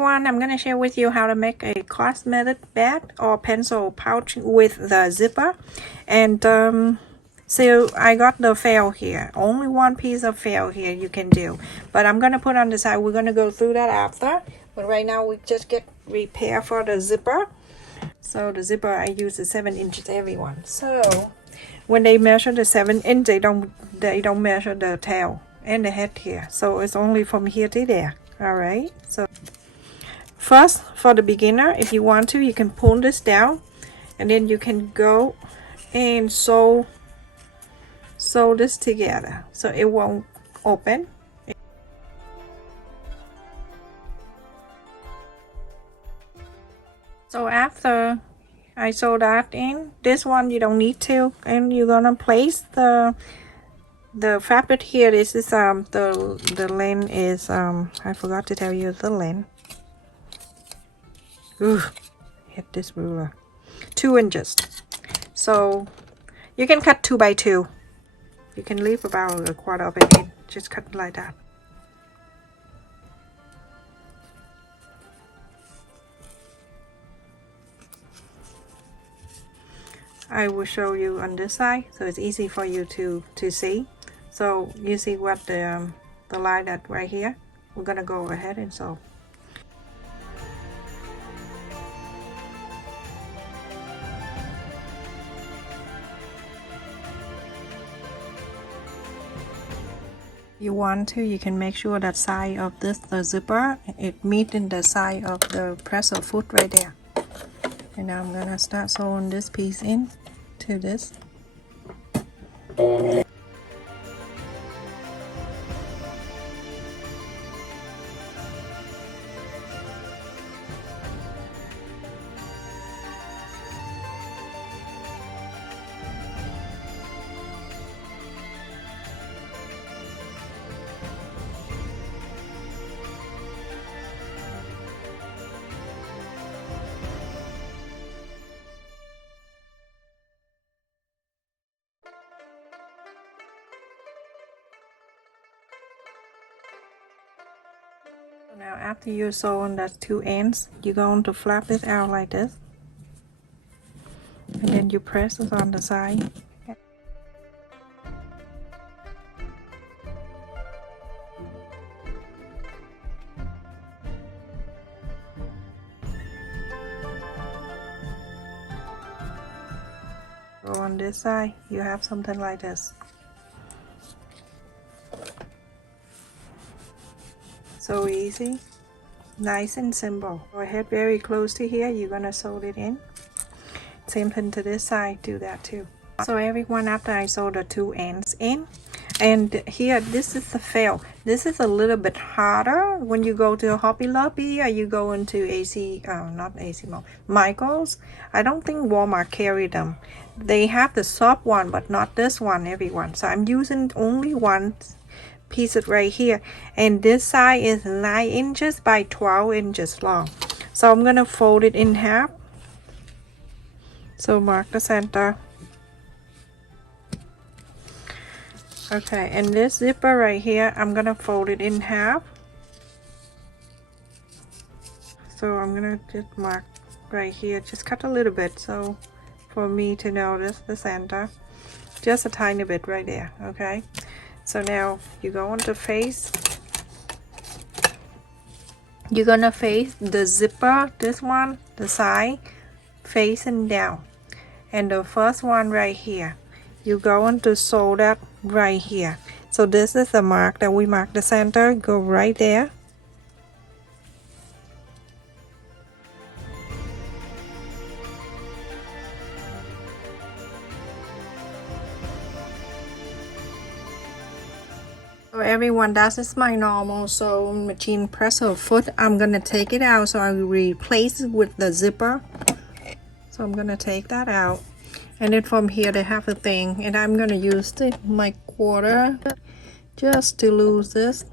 everyone, I'm going to share with you how to make a cosmetic bag or pencil pouch with the zipper. And so I got the fail here. Only one piece of fail here you can do. But I'm going to put on the side. We're going to go through that after. But right now we just get repair for the zipper. So the zipper I use is 7 inches everyone. So when they measure the 7 inch, they don't measure the tail and the head here. So it's only from here to there. Alright, so first for the beginner, if you want to, you can pull this down and then you can go and sew this together so it won't open. So after I sew that in, this one you don't need to, and you're gonna place the fabric here. This is the length is I forgot to tell you the length. Ooh, hit this ruler. 2 inches. So you can cut 2 by 2. You can leave about 1/4 of an inch. Just cut like that. I will show you on this side, so it's easy for you to see. So you see what the line that right here. We're gonna go ahead and sew. You want to, you can make sure that side of the zipper it meets in the side of the presser foot right there. And now I'm gonna start sewing this piece in to this. Now after you sew on that 2 ends, you're going to flap it out like this, and then you press it on the side. So on this side you have something like this. So easy, nice and simple. Go ahead very close to here, you're gonna sew it in. Same thing to this side, do that too. So everyone, after I sew the 2 ends in, and here this is the fail. This is a little bit harder when you go to Hobby Lobby or you go into not AC Mall, Michael's. I don't think Walmart carry them. They have the soft one but not this one, everyone. So I'm using only one piece it right here, and this side is 9 inches by 12 inches long. So I'm gonna fold it in half. So mark the center. Okay, and this zipper right here, I'm gonna fold it in half. So I'm gonna just mark right here, just cut a little bit so for me to notice the center, just a tiny bit right there. Okay, so now you go on to face. You're gonna face the zipper, this one, the side, facing down. And the first one right here, you're going to sew that right here. So this is the mark that we mark the center, go right there. So everyone, that is my normal sewing machine presser foot. I'm gonna take it out so I will replace it with the zipper. So I'm gonna take that out, and then from here they have a thing, and I'm gonna use my quarter just to lose this.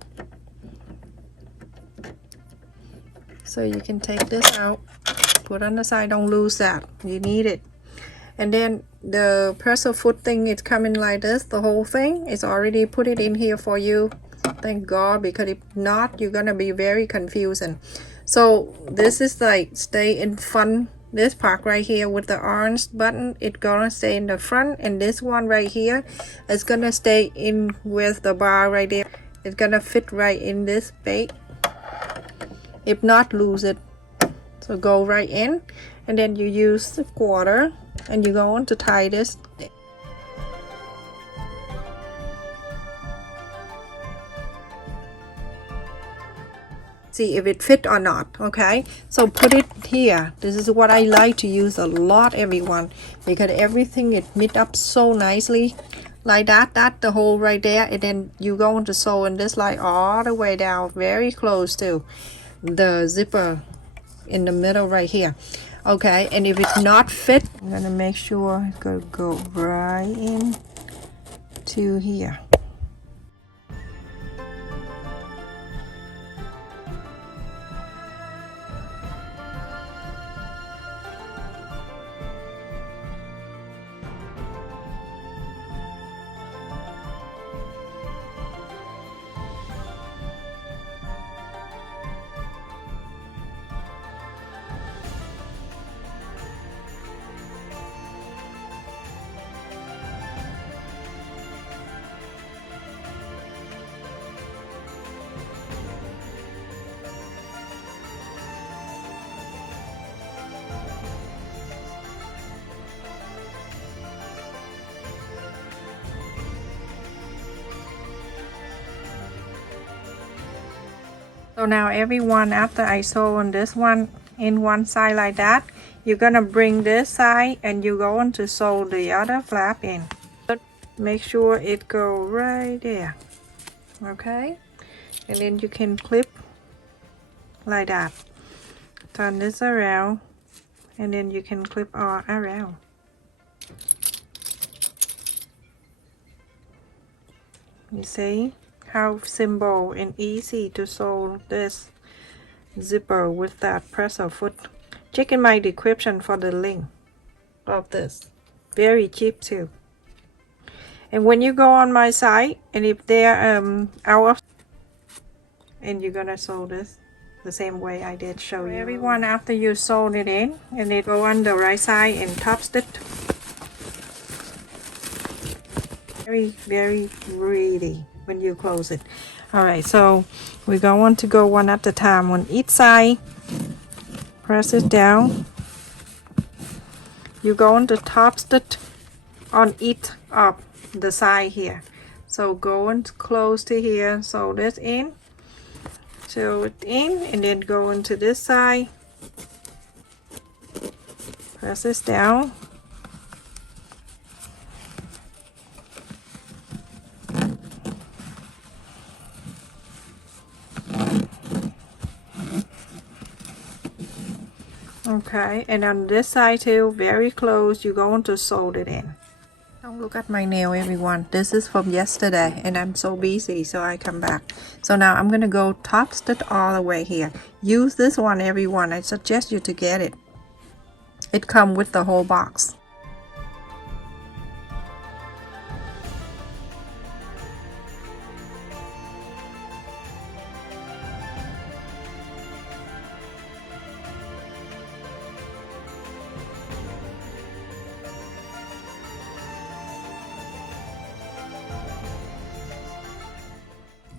So you can take this out, put on the side, don't lose that, you need it. And then the presser foot thing is coming like this, the whole thing is already put it in here for you. Thank God, because if not, you're gonna be very confusing. So this is like stay in front. This part right here with the orange button, it's gonna stay in the front, and this one right here is gonna stay in with the bar right there. It's gonna fit right in this bait. If not, lose it. So go right in, and then you use the quarter and you go on to tie this. See if it fit or not. Okay, so put it here. This is what I like to use a lot, everyone, because everything it meet up so nicely like that. That's the hole right there, and then you go into sew in this line all the way down, very close to the zipper in the middle right here. Okay, and if it's not fit, I'm gonna make sure it's gonna go right in to here. So now everyone, after I sew on this one in one side like that, you're gonna bring this side and you're going to sew the other flap in. Make sure it go right there. Okay, and then you can clip like that. Turn this around, and then you can clip all around. You see how simple and easy to sew this zipper with that presser foot. Check in my description for the link of this. Very cheap too. And when you go on my site, and if they're out of, and you're gonna sew this the same way I did show you. Everyone, after you sew it in, and it go on the right side and top stitch. Very really when you close it. All right, so we're going to go one at a time on each side. Press it down. You're going to top stitch on each of the side here. So go and close to here, sew this in, sew it in, and then go into this side. Press this down. Okay, and on this side too, very close, you're going to sew it in. Don't look at my nail, everyone. This is from yesterday, and I'm so busy, so I come back. So now I'm gonna go top stitch all the way here. Use this one, everyone. I suggest you to get it. It comes with the whole box.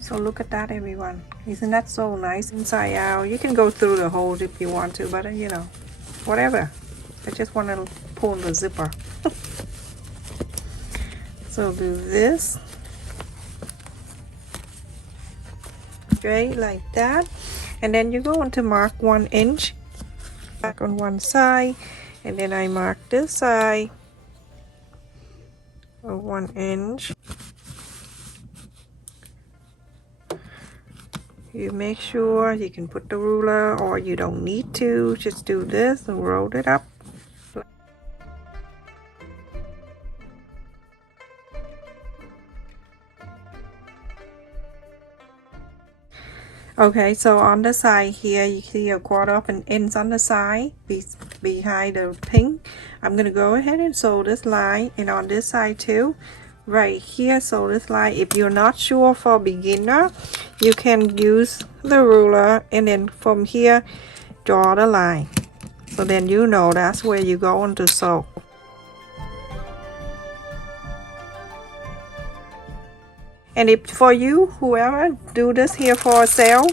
So look at that, everyone. Isn't that so nice inside out? You can go through the hole if you want to, but you know, whatever. I just want to pull the zipper. So do this. Okay, like that. And then you go on to mark 1 inch back on one side, and then I mark this side of 1 inch. You make sure you can put the ruler, or you don't need to, just do this and roll it up. Okay, so on the side here you see a 1/4 of an inch on the side behind the pink. I'm gonna go ahead and sew this line, and on this side too right here. So this line, if you're not sure for beginner, you can use the ruler and then from here draw the line, so then you know that's where you're going to sew. And if for you, whoever do this here for sale,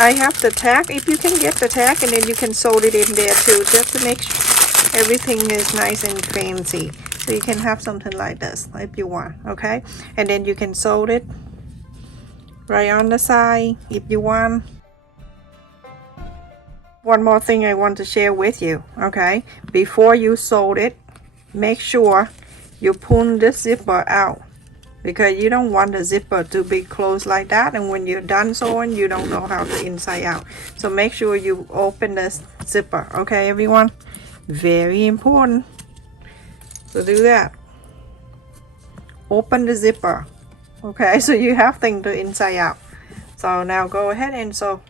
I have the tag. If you can get the tag, and then you can sew it in there too, just to make sure everything is nice and fancy. So you can have something like this if you want, okay? And then you can sew it right on the side if you want. One more thing I want to share with you, okay? Before you sew it, make sure you pull this zipper out, because you don't want the zipper to be closed like that, and when you're done sewing you don't know how to inside out. So make sure you open this zipper, okay everyone? Very important. So do that. Open the zipper, okay? So you have things to inside out. So now go ahead and sew.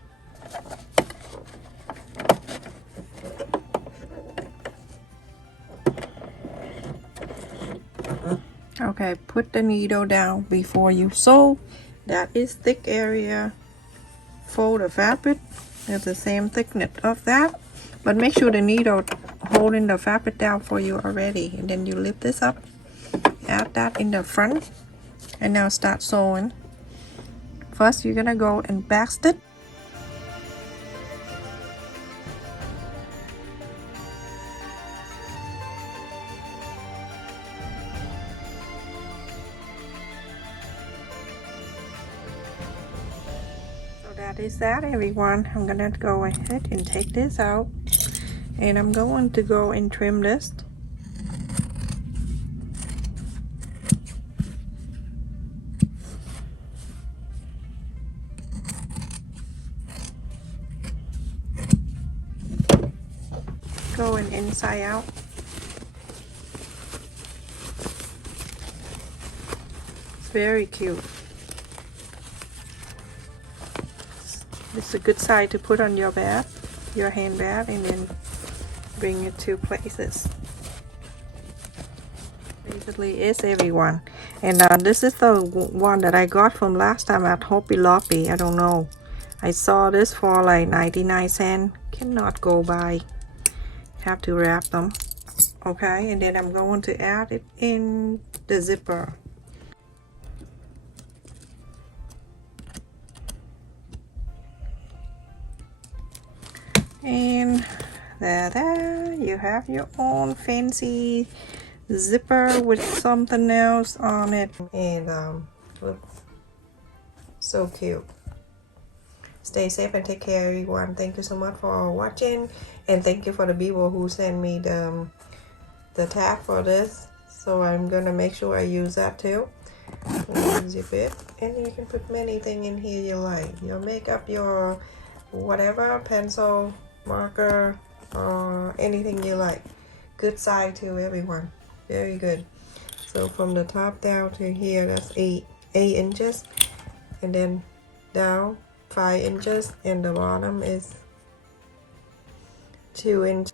Okay, put the needle down before you sew. That is thick area. Fold the fabric at the same thickness of that, but make sure the needle holding the fabric down for you already. And then you lift this up, add that in the front, and now start sewing. First you're gonna go and back stitch. That is that, everyone. I'm gonna go ahead and take this out, and I'm going to go and trim this. Going inside out. It's very cute. It's a good side to put on your bag, your handbag, and then bring it to places. Basically is everyone. And this is the one that I got from last time at Hobby Lobby. I don't know. I saw this for like 99 cents. Cannot go by. Have to wrap them. Okay, and then I'm going to add it in the zipper. And there you have your own fancy zipper with something else on it, and looks so cute. Stay safe and take care, everyone. Thank you so much for watching, and thank you for the people who sent me the tag for this. So I'm gonna make sure I use that too. Zip it, and you can put many things in here you like. Your makeup, your whatever, pencil, marker, or anything you like. Good side too, everyone. Very good. So from the top down to here, that's 8 inches, and then down 5 inches, and the bottom is 2 inches.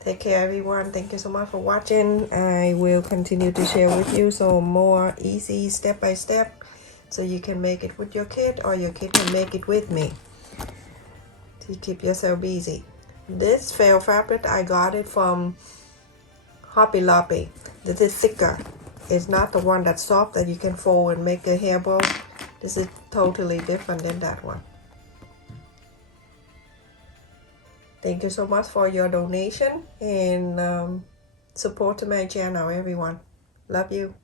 Take care, everyone. Thank you so much for watching. I will continue to share with you some more easy step by step, so you can make it with your kid, or your kid can make it with me to keep yourself busy. This felt fabric, I got it from Hobby Lobby. This is thicker. It's not the one that's soft that you can fold and make a hairball. This is totally different than that one. Thank you so much for your donation and support to my channel, everyone. Love you.